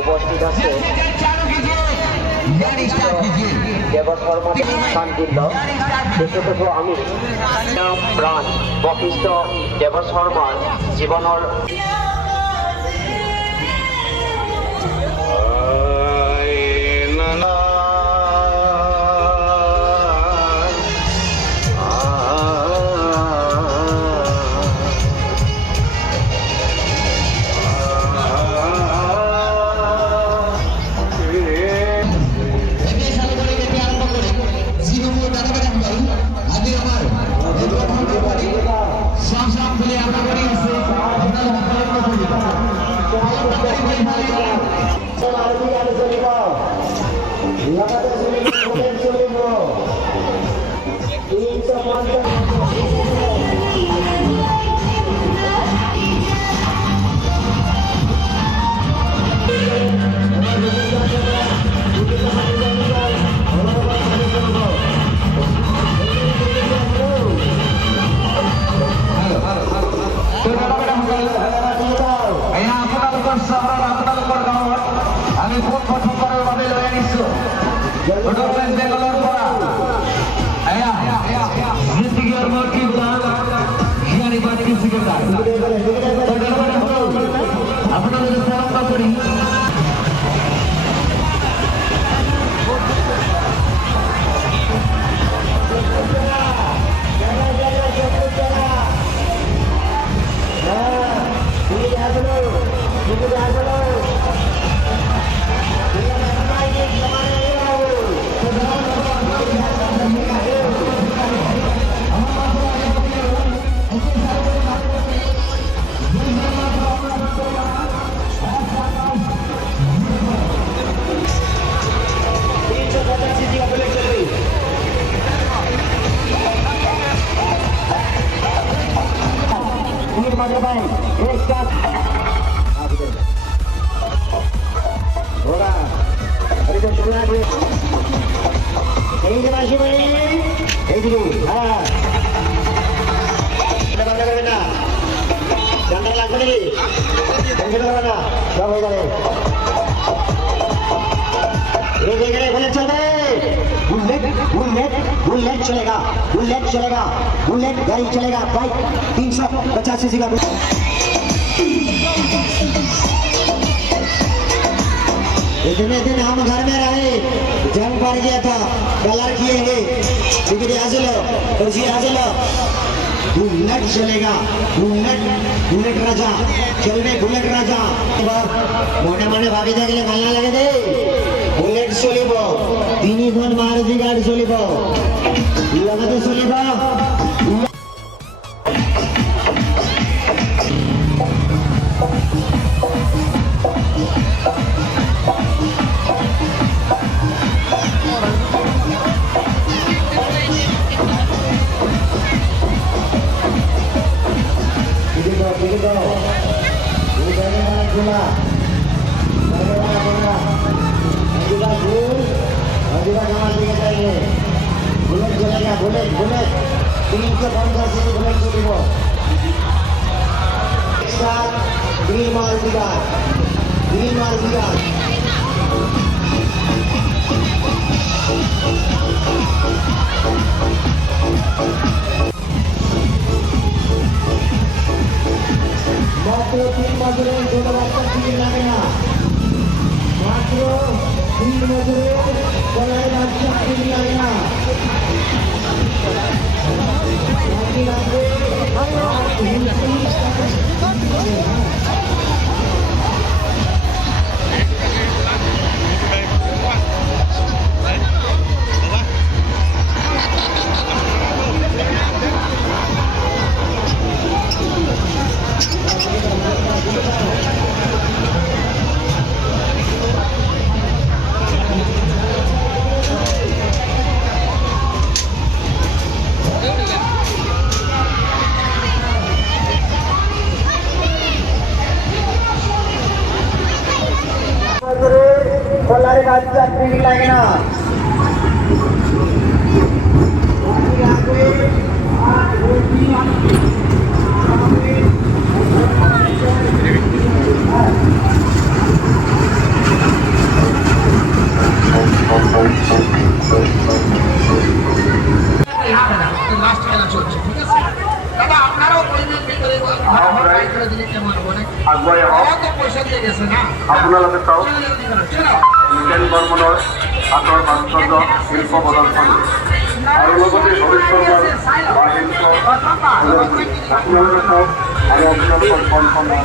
উপস্থিত আছে দেবশর্মা শান্তিল্য বিশেষত আমি প্ৰাণ বশিষ্ঠ দেৱশৰ্মাৰ জীৱনৰ সব সব বলে আমরা করি আছে আপনারা আমি ফোন ফোন করে ভাবে লয়ে নিছো ওটা বলতে গেলার পড়া আয়া জিন্দেগি আর মত কি দাও ইয়ানি বাত কি সিকেদার আপনাদের সালাম করি बुलेट चलेगा बुलेट गाड़ी चलेगा बाइक 350 सीसी का इतने दिन हम घर में रहे जंग पड़ गया था कलर किए हैं डिग्री हासिल और जी हासिल बुलेट चलेगा बुलेट राजा चलने बुलेट राजा मोटे मोटे भाभी देखले भाला लगे दे बुलेट चलिब 3 घन मारुति गाड़ी चलिब लगते चलिब बुलेट 350 सीसी बुलेट चलिब एक साथ ग्रीन मारुति मात्र 3 मजदूर 2 लाख टिकट लगेगा मात्र 3 मजदूर 2 लाख टिकट लगेगा टिकट लगेगा আপোনালোকেও বিজ্ঞান কৰ্মলৰ হাতৰ ভাস্কৰ্য শিল্প প্ৰদৰ্শন আৰু লগতে ভৱিষ্যতৰ বা শিল্প আপোনালোকে চাওক আৰু আপোনালোকৰ কণ্ঠমান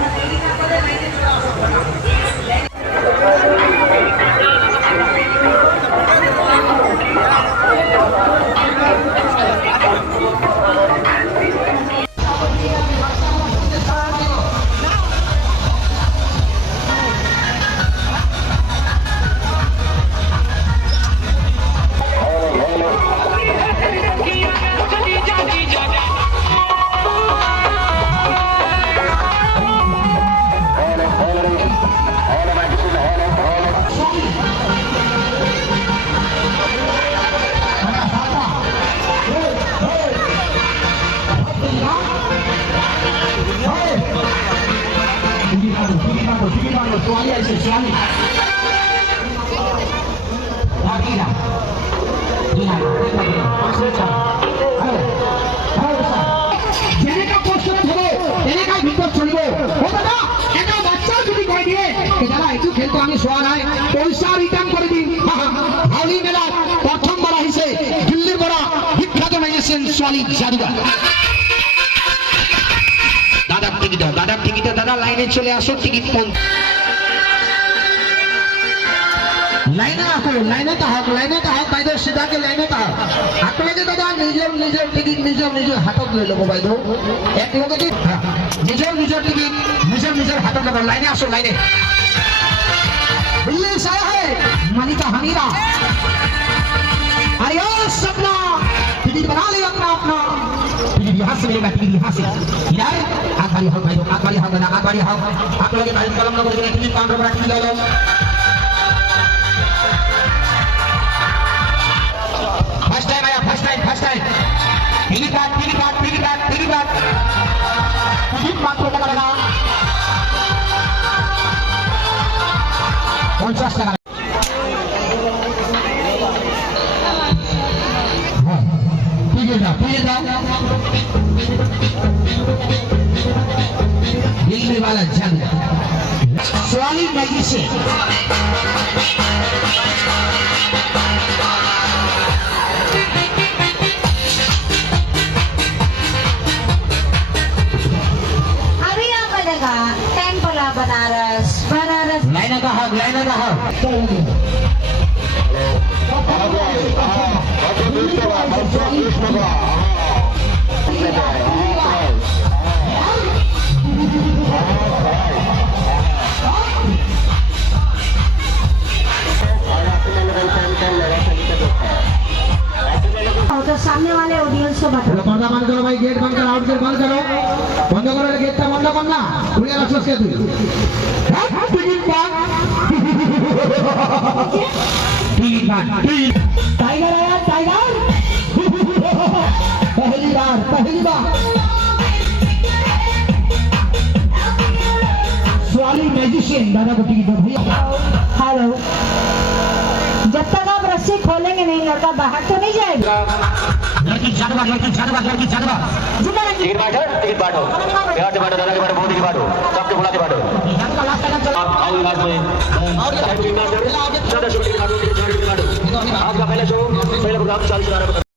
সোয়ালি যেনেকা প্ৰস্তুত হ'ব তেনেকাই ভিতৰত চলিব দাদা এটা বাচ্চাও যদি কৈ দিয়ে দাদা এইটো খেলটো আমি চোৱা নাই পইচা ৰিটাৰ্ণ কৰি দিম হাউলি মেলাত প্ৰথমবাৰ আহিছে দিল্লীৰ পৰা বিখ্যাত মেডিচিন ছোৱালী যাদুগাৰ দাদার টিকিট দাদা লাইনে চলে আসো টিকিট লাইনে আসো লাইনে তাহক বাইদেউ সিধাকে লাইনে তাহক আপোনালোকে দাদা নিজৰ টিকিট নিজৰ হাতত লৈ ল'ব বাইদেউ একলগতে নিজৰ টিকিট নিজৰ হাতত ল'ব লাইনে আসো লাইনে दिल्ली से आया है मलिका हमीरा अरे ओ सपना टिकट बना ले अपना टिकट यहाँ से मिलेगा टिकट यहाँ से यार आग वाली हाथ भाई आग वाली हाथ आप लोग गाड़ी कलम लोग टिकट काउंटर पर टिकट ले लो फर्स्ट टाइम आया फर्स्ट टाइम टिकट काट टिकट मात्र টাকা लगा 50 টাকা दिल्ली वाला जंग सोयाली मैगी से अभी यहाँ बनेगा टेम्पला बनारस लाइन का हक तो सामने वाले ऑडियंस को बताओ पर्दा बंद करो भाई गेट बंद करो आउट गेट बंद करो गेटটা বন্ধ কর না উড়ে আসছিস কে তুই टाइगर आया टाइगर पहली बार सोयाली मैजिशियन दादा को टिकट दो भैया हेलो जब तक आप रस्सी खोलेंगे नहीं लड़का बाहर तो नहीं जाएगा लड़की जादवा जिंदा टिकट बांटो बिहार से बांटो दादा के बांटो मोदी के बांटो सबके बुला के बांटो आप आओ इलाज में ज्यादा शो टिकट बांटो आपका पहला शो पहला प्रोग्राम 40,000